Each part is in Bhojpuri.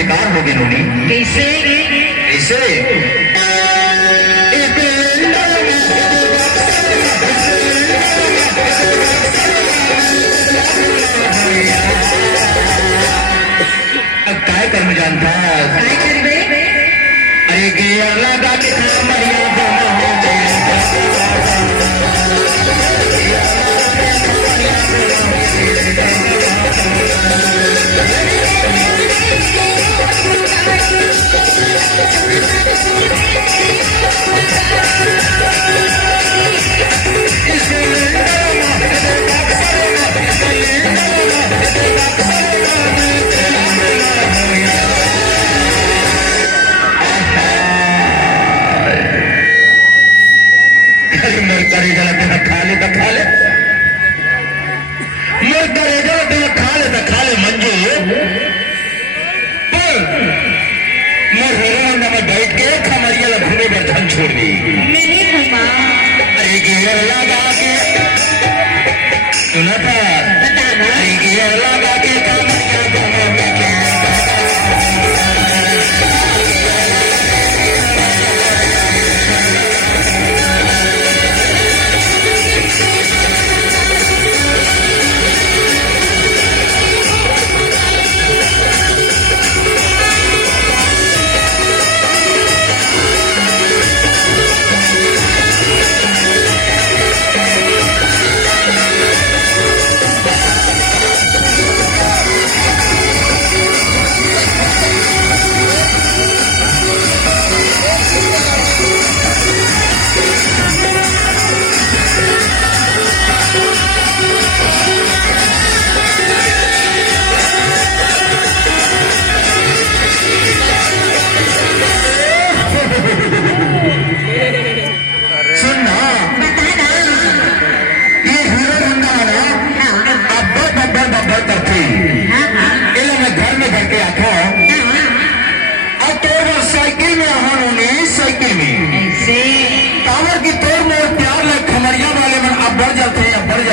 बेकार हो गए नूनी। कैसे कैसे? अब काय कर्म जानता काय करबे? अरे गिया लगा के मरिया दोनों हो बैठ के खमरिया लखूने बर्तन छोड़ दी। नहीं घुमा। अरे गियर लगा के सुना था बताना। अरे गियर लगा के खमरिया दोनों में क्या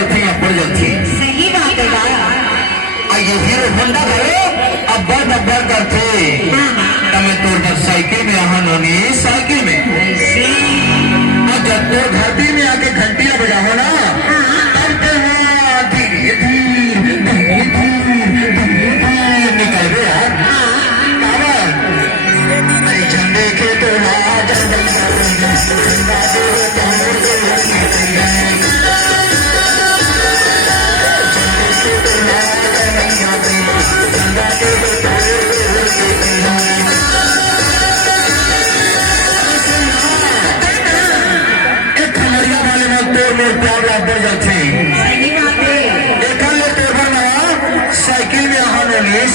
सही बात है बाबा। ये हीरो होंडा करो अब्बर करते तमें तो साइकिल में आहा नोनी साइकिल में जब तो धरती में आके घंटियां बजाओ ना तब तो हाँ धीरे धीरे निकल गए यार। अरे झंडे के तो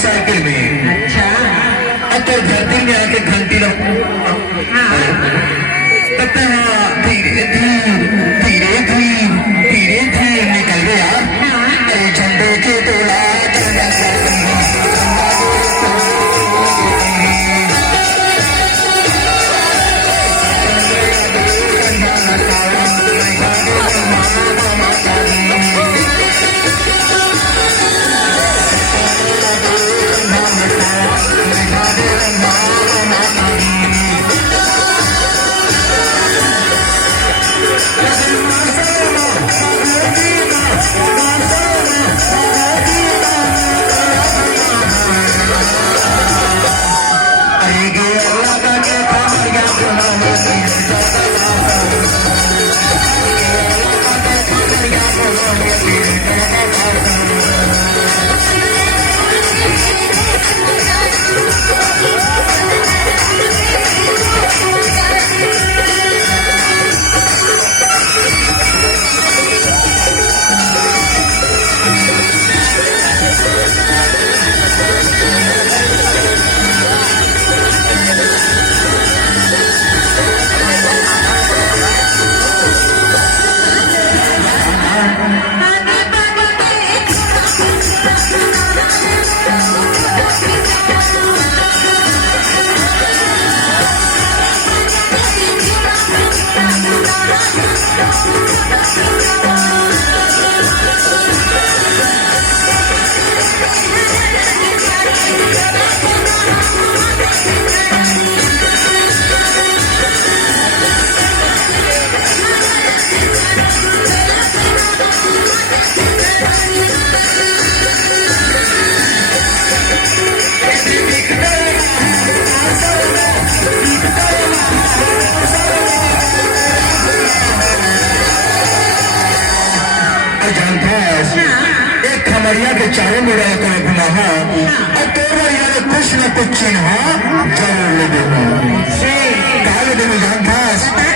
साइकिल में। अच्छा। अब तो धरती में आके घंटी लगो तब तक हाँ धीरे धीरे निकल गए यार। अरे झंडे के तोड़ा बढ़िया के चारों में रहे तो अपना और तोर बढ़िया ने कुछ न कुछ चिन्ह जरूर ले देना से काले दिन जानता